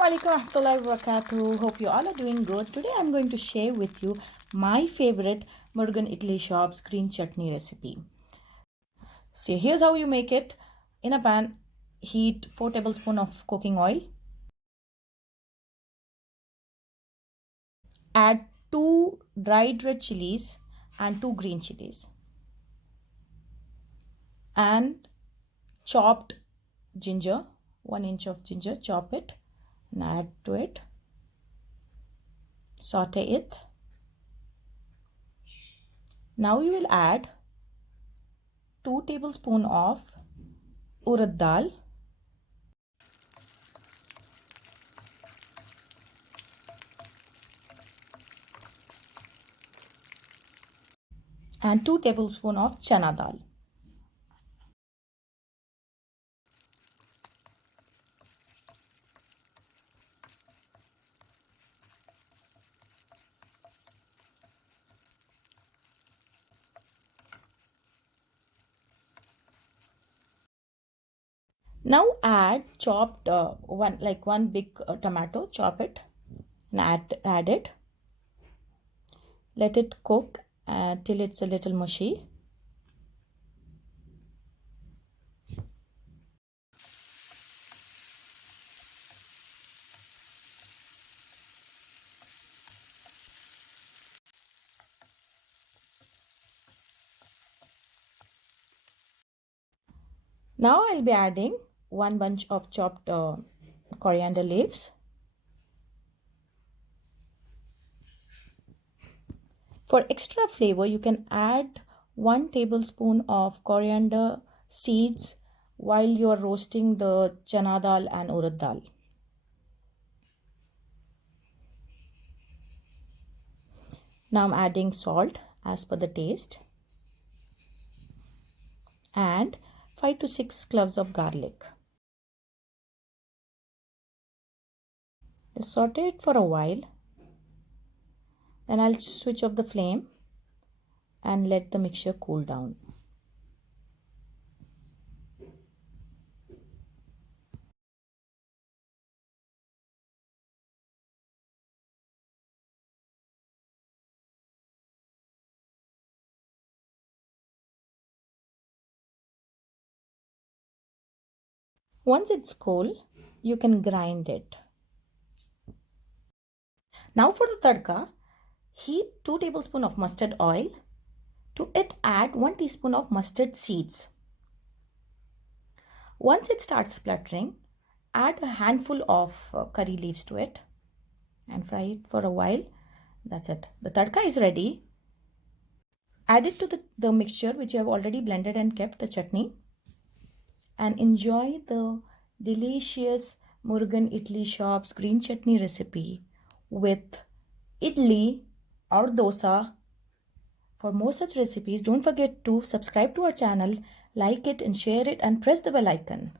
Assalamualaikum warahmatullahi wabarakatuh. Hope you all are doing good. Today I'm going to share with you my favorite Murugan Idli shop's green chutney recipe. So here's how you make it. In a pan, heat 4 tablespoons of cooking oil. Add 2 dried red chilies and 2 green chilies. And chopped ginger, 1 inch of ginger, chop it and add to it. Saute it. Now you will add 2 tablespoons of urad dal, and 2 tablespoons of chana dal. Now add chopped one big tomato, chop it and add it. Let it cook till it's a little mushy. Now I'll be adding 1 bunch of chopped coriander leaves. For extra flavor, you can add 1 tablespoon of coriander seeds while you're roasting the chana dal and urad dal. Now I'm adding salt as per the taste and 5 to 6 cloves of garlic. Just saute it for a while. Then I'll switch off the flame and let the mixture cool down. Once it's cool, you can grind it. Now for the tadka, heat 2 tablespoons of mustard oil. To it, add 1 teaspoon of mustard seeds. Once it starts spluttering, add a handful of curry leaves to it and fry it for a while. That's it. The tadka is ready. Add it to the mixture which you have already blended and kept, the chutney, and enjoy the delicious Murugan Idli shop's green chutney recipe with idli or dosa. For more such recipes, don't forget to subscribe to our channel, like it and share it and press the bell icon.